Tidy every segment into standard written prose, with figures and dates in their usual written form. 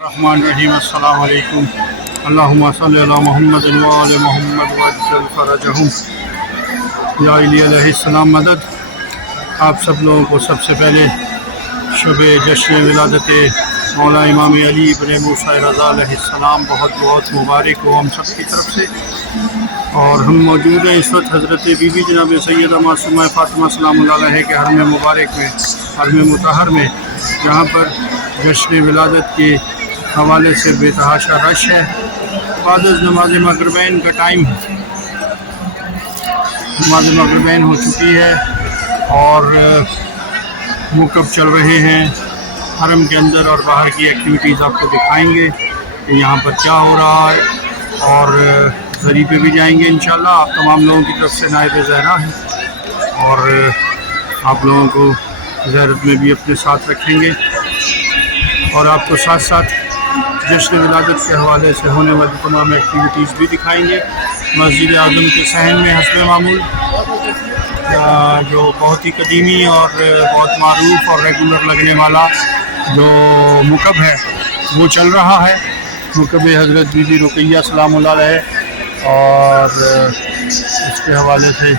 الرحمن الرحیم السلام علیکم اللہم صلی علی محمد و آل محمد وعجل فرجہم یا علی علیہ السلام مدد۔ آپ سب لوگوں کو سب سے پہلے شب جشن ولادت مولا امام علی ابن موسیٰ رضا علیہ السلام بہت بہت مبارک ہو ہم سب کی طرف سے۔ اور ہم موجود ہیں اس وقت حضرت بی بی جناب سیدہ معصومہ فاطمہ سلام اللہ علیہ کے حرم مبارک میں، حرم مطہر میں، جہاں پر جشن ولادت کے حوالے سے بے تحاشا رش ہے۔ بعد از نماز مغربین کا ٹائم ہے، نماز مغربین ہو چکی ہے اور موقف چل رہے ہیں۔ حرم کے اندر اور باہر کی ایکٹیویٹیز آپ کو دکھائیں گے کہ یہاں پر کیا ہو رہا ہے، اور ذریعے پہ بھی جائیں گے انشاءاللہ۔ آپ تمام لوگوں کی طرف سے نائب زہرا ہیں اور آپ لوگوں کو زیارت میں بھی اپنے ساتھ رکھیں گے، اور آپ کو ساتھ ساتھ جشن ولادت کے حوالے سے ہونے والی تمام ایکٹیویٹیز بھی دکھائیں گے۔ مسجد اعظم کے صحن میں حسب معمول جو بہت ہی قدیمی اور بہت معروف اور ریگولر لگنے والا جو مکب ہے وہ چل رہا ہے، مکب حضرت بی بی رقیہ سلام اللہ علیہ، اور اس کے حوالے سے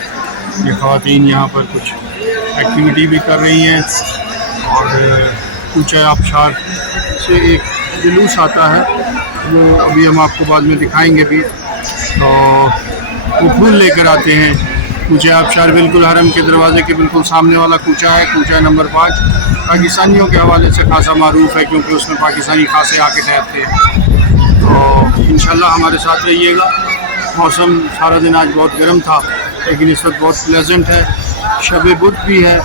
یہ خواتین یہاں پر کچھ ایکٹیویٹی بھی کر رہی ہیں۔ اور کوچہ آبشار سے ایک جلوس آتا ہے، وہ ابھی ہم آپ کو بعد میں دکھائیں گے بھی، تو وہ پھول لے کر آتے ہیں۔ کوچہ آبشار بالکل حرم کے دروازے کے بالکل سامنے والا کوچہ ہے، کوچہ نمبر 5۔ پاکستانیوں کے حوالے سے خاصا معروف ہے کیونکہ اس میں پاکستانی خاصے آ کے ٹھہرتے ہیں۔ تو انشاءاللہ ہمارے ساتھ رہیے گا۔ موسم سارا دن آج بہت گرم تھا لیکن اس وقت بہت پلیزنٹ ہے۔ شب بدھ بھی ہے،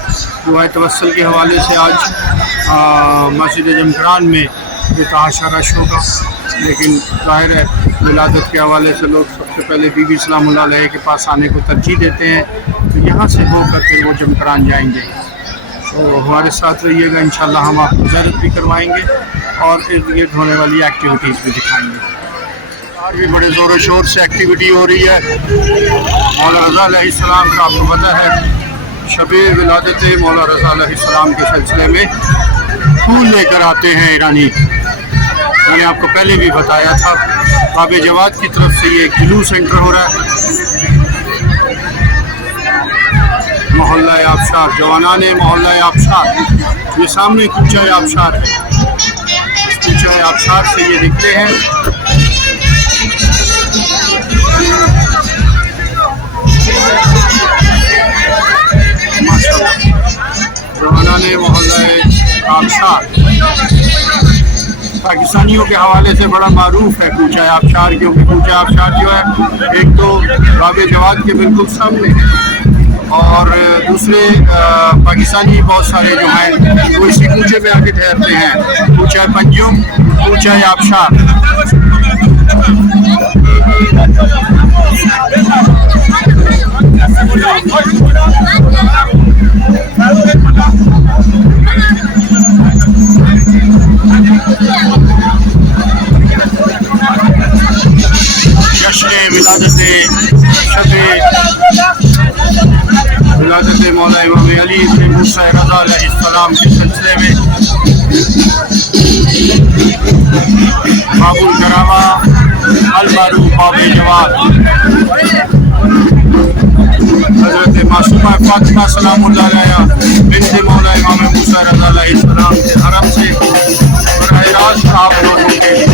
دعائے توسل کے حوالے سے آج مسجد جمکران میں بے تحاشا رش ہوگا، لیکن ظاہر ہے ولادت کے حوالے سے لوگ سب سے پہلے بی بی سلام اللہ علیہ کے پاس آنے کو ترجیح دیتے ہیں، تو یہاں سے ہو کر پھر وہ جمکران جائیں گے۔ تو ہمارے ساتھ رہیے گا، انشاءاللہ ہم آپ کو زیارت بھی کروائیں گے اور ارد گرد ہونے والی ایکٹیویٹیز بھی دکھائیں گے۔ آج بھی بڑے زور و شور سے ایکٹیویٹی ہو رہی ہے۔ مولا رضا علیہ السلام کا آپ کو پتہ ہے شب ولادت مولا رضا علیہ السلام کے سلسلے میں پھول لے کر آتے ہیں ایرانی۔ میں نے آپ کو پہلے بھی بتایا تھا، باب جواد کی طرف سے یہ ایک جلوس انٹر ہو رہا ہے۔ محلہ آبشار، جوانان محلہ آبشار، یہ سامنے کوچہ آبشار ہے، اس کوچہ آبشار سے یہ نکلے ہیں۔ جوانان محلہ آبشار پاکستانیوں کے حوالے سے بڑا معروف ہے کوچہ آبشار، کیونکہ کوچہ آبشار جو ہے ایک تو باب جواد کے بالکل سامنے ہے، اور دوسرے پاکستانی بہت سارے جو ہیں وہ اسی کوچے میں آ کے ٹھہرتے ہیں۔ کوچہ پنجم، کوچہ آبشار۔ جشن ولادت شب ولادت مولا امام علی ابن موسیٰ رضا علیہ السلام کے سلسلے میں باب الکرامہ المعروف باب جواد حضرت معصومہ فاطمہ سلام اللہ علیہ بنت مولا امام موسیٰ رضا علیہ السلام کے حرم سے براہ راست آپ لوگوں کے لیے۔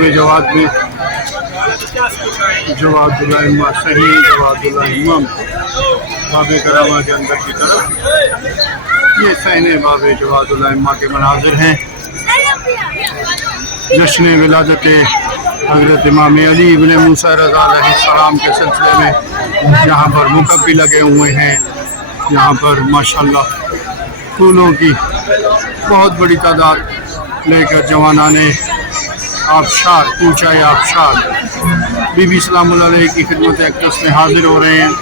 باب جواد میں جواد الائمہ صحیح جواد الائمہ باب کرامہ کے اندر کی طرف یہ صحن باب جواد الائمہ کے مناظر ہیں۔ جشن ولادت حضرت امام علی ابن موسیٰ رضا علیہ السلام کے سلسلے میں یہاں پر مکب بھی لگے ہوئے ہیں۔ یہاں پر ماشاءاللہ پھولوں کی بہت بڑی تعداد لے کر جوانان آبشار اونچائی آبشار بی بی سلام اللہ علیہ کی خدمت اقدس میں حاضر ہو رہے ہیں۔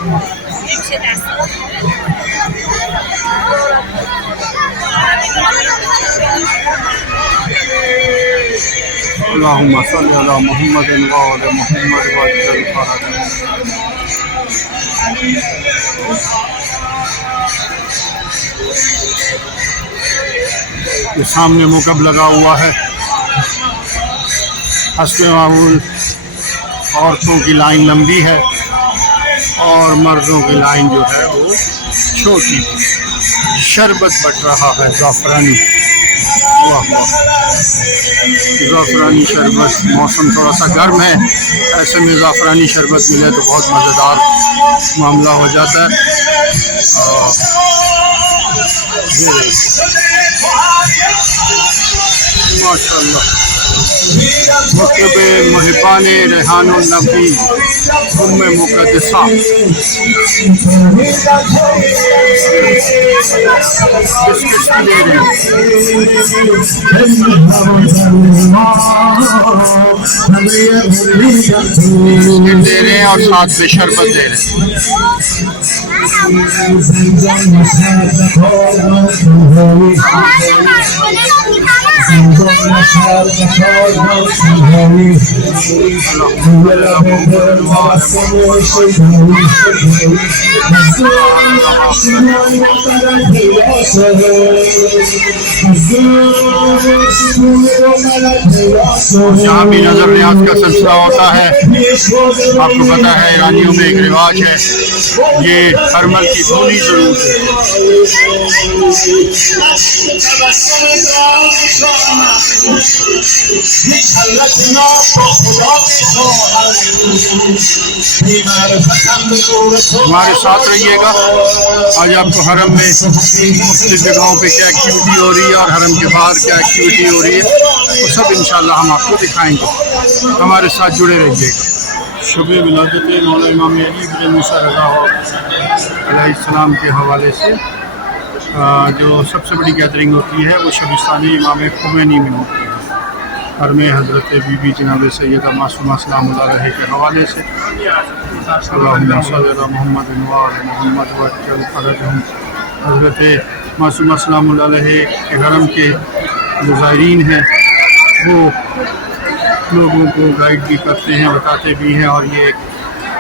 اللہم صلی علی محمد وعلی محمد وعجل فرجہ۔ یہ سامنے مکب لگا ہوا ہے۔ حسب معمول عورتوں کی لائن لمبی ہے اور مردوں کی لائن جو ہے وہ چھوٹی۔ شربت بٹ رہا ہے زعفرانی، واہ واہ، زعفرانی شربت۔ موسم تھوڑا سا گرم ہے، ایسے میں زعفرانی شربت ملے تو بہت مزیدار معاملہ ہو جاتا ہے۔ ماشاء اللہ مکتب محبان ریحان النبی ام مقدسہ بسکٹ دے رہے ہیں، بسکٹ دے رہے ہیں اور ساتھ میں شربت دے رہے ہیں۔ جہاں بھی نظر ریاض کا سلسلہ ہوتا ہے، آپ کو پتا ہے ایرانیوں میں ایک رواج ہے، یہ حرمل کی دھونی ضرور ہے۔ ہمارے ساتھ رہیے گا۔ آج آپ کو حرم میں مختلف جگہوں پہ کیا ایکٹیویٹی ہو رہی ہے اور حرم کے باہر کیا ایکٹیویٹی ہو رہی ہے وہ سب انشاءاللہ ہم آپ کو دکھائیں گے، ہمارے ساتھ جڑے رہیے گا۔ شب ولادت مولا امام علی ابن موسیٰ رضا علیہ السلام کے حوالے سے جو سب سے بڑی گیدرنگ ہوتی ہے وہ شبستانی امام خمینی میں ہوتی ہے، حرم حضرت بی بی جناب سیدہ معصومہ سلام اللہ علیہ کے حوالے سے۔ اللہم صلی علی محمد وعلی محمد وعجل فرجہم۔ حضرت معصومہ سلام اللہ علیہ کے حرم کے جو زائرین ہیں وہ لوگوں کو گائیڈ بھی کرتے ہیں، بتاتے بھی ہیں، اور یہ ایک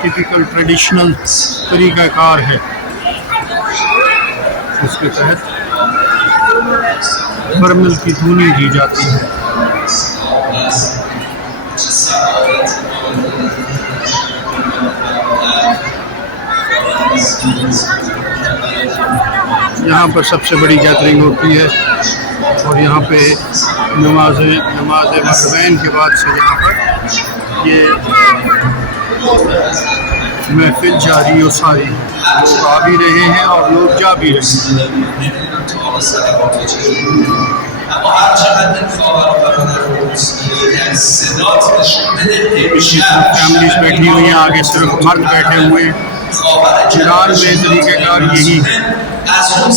ٹپیکل ٹریڈیشنل طریقہ کار ہے اس کے تحت برمل کی دھونی دی جاتی ہے۔ یہاں پر سب سے بڑی گیدرنگ ہوتی ہے اور یہاں پہ نماز مغربین کے بعد سے یہاں پر یہ محفل جاری و ساری، لوگ آ بھی رہے ہیں اور لوگ جا بھی رہے ہیں۔ فیملیز بیٹھی ہوئی ہیں، آگے صرف مرد بیٹھے ہوئے ہیں۔ ایران میں طریقہ کار یہی ہے۔ اللہم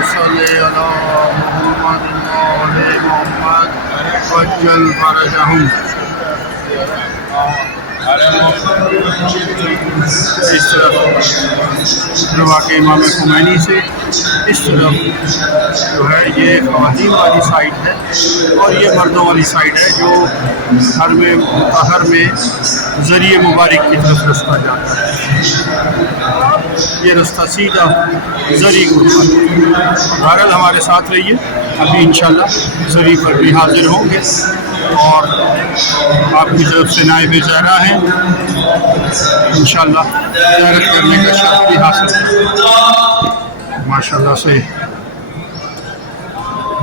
صلی علی محمد وعلی محمد وعجل فرجہم۔ اس طرف رواق امام خمینی سے اس طرف جو ہے یہ خواتین والی سائڈ ہے اور یہ مردوں والی سائڈ ہے جو مطہر میں ذریعہ مبارک کی طرف رستہ جاتا ہے۔ یہ رستہ سیدھا زری کو بہرحال ہمارے ساتھ رہیے، ابھی انشاءاللہ زری پر بھی حاضر ہوں گے اور آپ کی طرف سے نائب زہرا ہیں، انشاءاللہ زیارت کرنے کا شرف بھی حاصل ہے۔ ماشاءاللہ سے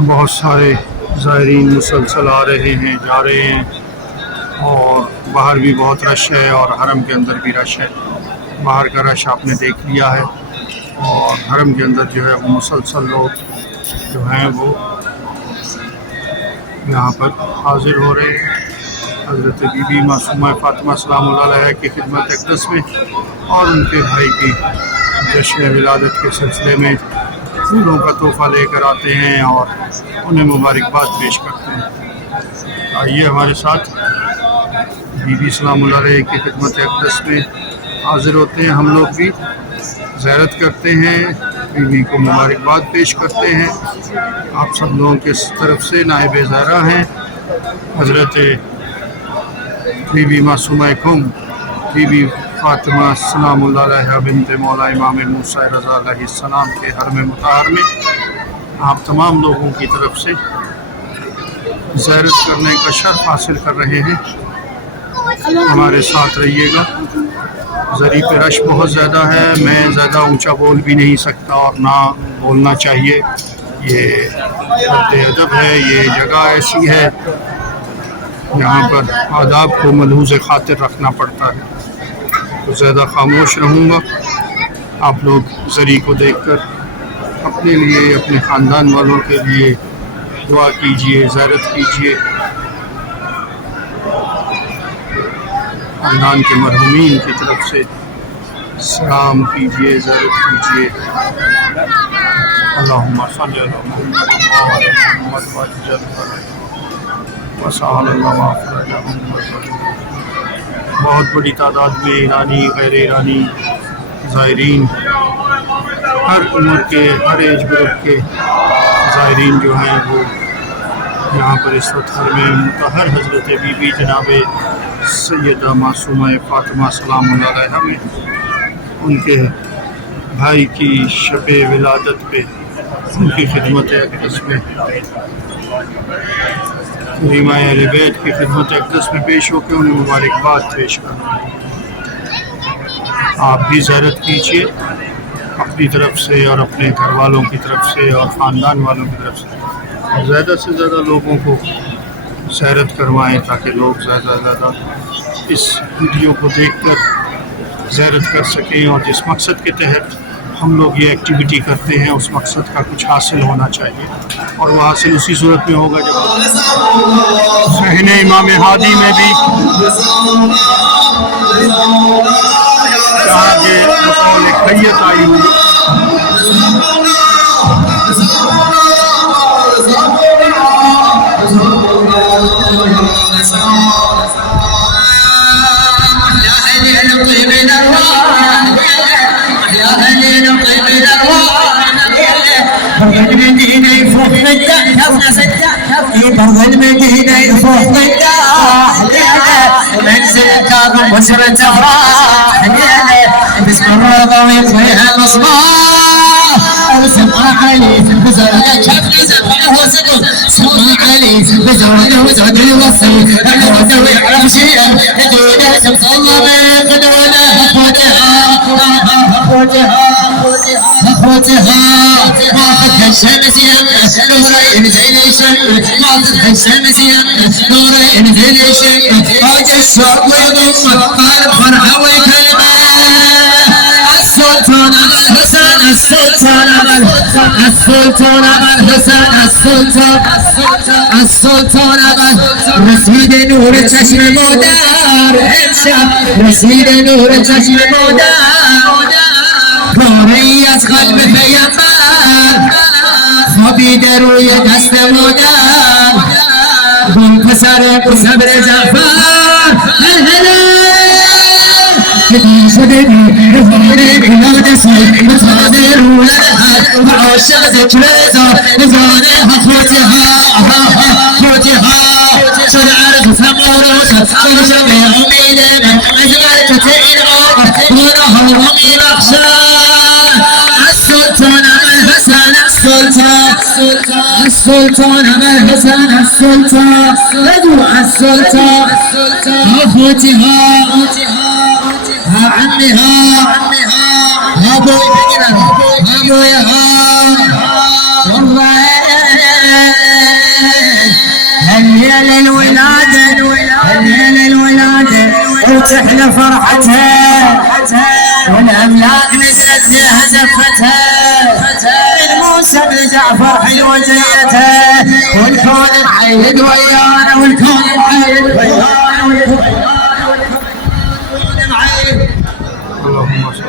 بہت سارے زائرین مسلسل آ رہے ہیں جا رہے ہیں، اور باہر بھی بہت رش ہے اور حرم کے اندر بھی رش ہے۔ باہر کا رش آپ نے دیکھ لیا ہے، اور حرم کے اندر جو ہے وہ مسلسل لوگ جو ہیں وہ یہاں پر حاضر ہو رہے ہیں حضرت بی بی معصومہ فاطمہ سلام اللہ علیہ کی خدمت اقدس میں، اور ان کے بھائی کی جشن ولادت کے سلسلے میں پھولوں کا تحفہ لے کر آتے ہیں اور انہیں مبارکباد پیش کرتے ہیں۔ آئیے ہمارے ساتھ بی بی سلام اللہ علیہ کی خدمت اقدس میں حاضر ہوتے ہیں، ہم لوگ بھی زیارت کرتے ہیں، بی بی کو مبارکباد پیش کرتے ہیں۔ آپ سب لوگوں کی طرف سے نائب زہرا ہیں حضرت بی بی معصومہ کم بی بی فاطمہ سلام اللہ علیہ بنت مولا امام موسیٰ رضا علیہ السلام کے حرم مطہر میں آپ تمام لوگوں کی طرف سے زیارت کرنے کا شرف حاصل کر رہے ہیں۔ ہمارے ساتھ رہیے گا۔ ذریعہ پہ رش بہت زیادہ ہے، میں زیادہ اونچا بول بھی نہیں سکتا اور نہ بولنا چاہیے، یہ رد ادب ہے، یہ جگہ ایسی ہے یہاں پر آداب کو ملحوظ خاطر رکھنا پڑتا ہے، تو زیادہ خاموش رہوں گا۔ آپ لوگ ذریعہ کو دیکھ کر اپنے لیے، اپنے خاندان والوں کے لیے دعا کیجئے، زیارت کیجئے، خاندان کے مرحومین کی طرف سے سلام کیجئے، زیارت کیجئے۔ اللہم صلی علی محمد وعلی محمد وعجل وصلی اللہ محمد۔ بہت بڑی تعداد میں ایرانی، غیر ایرانی زائرین، ہر عمر کے، ہر ایج گروپ کے زائرین جو ہیں وہ یہاں پر اس وقت حرم مطہر حضرت بی بی جناب سیدہ معصومہ فاطمہ سلام اللہ علیہ میں ان کے بھائی کی شب ولادت پہ ان کی خدمت اقدس میں، کریمہ اہل بیت کی خدمت اقدس میں پیش ہو کے انہیں مبارکباد پیش کرنا۔ آپ بھی زیارت کیجئے اپنی طرف سے اور اپنے گھر والوں کی طرف سے اور خاندان والوں کی طرف سے، اور زیادہ سے زیادہ لوگوں کو زیارت کروائیں تاکہ لوگ زیادہ سے زیادہ اس ویڈیو کو دیکھ کر زیارت کر سکیں، اور جس مقصد کے تحت ہم لوگ یہ ایکٹیویٹی کرتے ہیں اس مقصد کا کچھ حاصل ہونا چاہیے، اور وہ حاصل اسی صورت میں ہوگا جب صحن امام ہادی میں بھی جہاں کے بقول خیت آئی ہوئی بغل مدينة فوق الدار منزل كاب وسرة افراح باسم الرضا ويطفيها المصباح سمع علي بزرقة شافني زفاه وسكت سمع علي بزرقة وزعد الوصي الوزي ويعرف شيئا الدنيا تمصلى بقدونا اخوتها ما فتح الشمس يمس نورين زين الشمس ما فتح الشمس يمس نورين زين الشمس فوج الشوق ويضم قلب فرحة وكلمة السلطان أبا الحسن السلطان أبا السلطان أبا الحسن السلطان أبا رصيد نور چشم مدار امشب رصيد نور چشم مدار کاری از قلب پیامبر خوابیده روی دست مادر گم پسر صبر جعفر کدی شده بی رفاره بلاد سال متاده روی هر عاشق ذکر رضا نزانه خوتها شد عرض سمورات فرشا به امید من از برکت این آقا بارها ومی بخشا السلطان أبا الحسن السلطان أبا الحسن السلطان السلطان أخوتها عمها أبويها والله هالليلة الولادة هالليلة الولادة وتحلى فرحتها والأملاك نزلت لها زفتها موسى بن جعفر حلوة جيتها والكون معيد ويانا والكون معيد ويانا والكون معيد. اللهم صل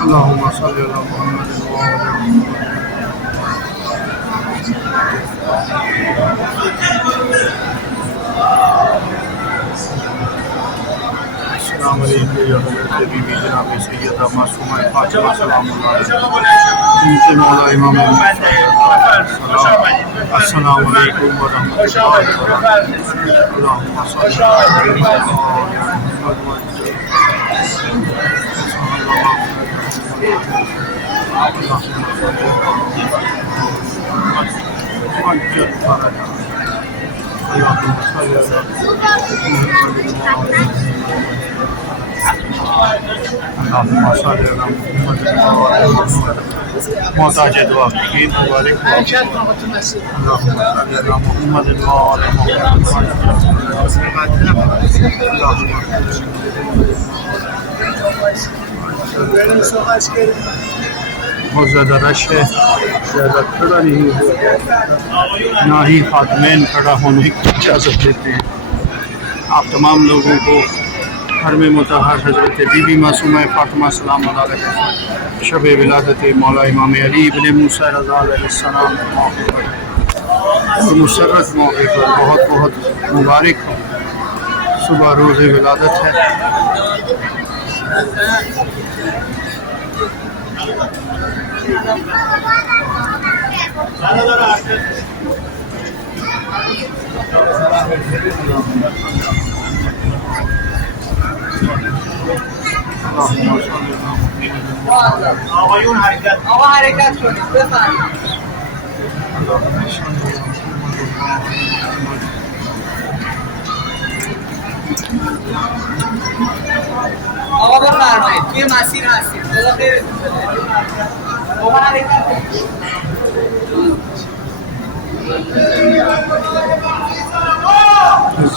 اللهم صل على محمد وعلى السلام علیکم یا حضرت بی بی جناب سیدہ معصومہ فاطمہ سلام اللہ علیہ بنت مولا امام السلام علیکم ورحمۃ اللہ وبرکاتہ. اللہم صل علی محمد محتاج دعا کی مبارک محمد بہت زیادہ رش ہے, زیادہ کھڑا نہیں ہوا, نہ ہی خاتمین کھڑا ہونے کی اجازت دیتے ہیں. آپ تمام لوگوں کو گھر میں مطہر حضرت بی بی معصومہ فاطمہ سلام اللہ علیہ شب ولادت مولا امام علی ابن موسیٰ رضا علیہ السلام مسرت موقع پر بہت بہت مبارک ہو. صبح روز ولادت ہے.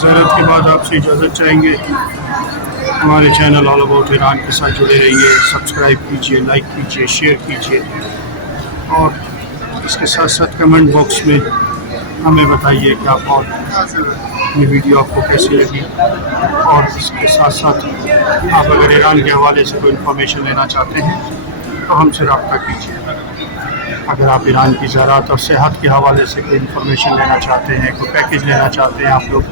زیارت کے بعد آپ سے اجازت چاہیں گے. ہمارے چینل آل اباؤٹ ایران کے ساتھ جڑے رہیے, سبسکرائب کیجیے, لائک کیجیے, شیئر کیجیے, اور اس کے ساتھ ساتھ کمنٹ باکس میں ہمیں بتائیے کہ آپ اور یہ ویڈیو آپ کو کیسی لگی. اور اس کے ساتھ ساتھ آپ اگر ایران کے حوالے سے کوئی انفارمیشن لینا چاہتے ہیں تو ہم سے رابطہ کیجیے. اگر آپ ایران کی زراعت اور صحت کے حوالے سے کوئی انفارمیشن لینا چاہتے ہیں, کوئی پیکیج لینا چاہتے ہیں آپ لوگ,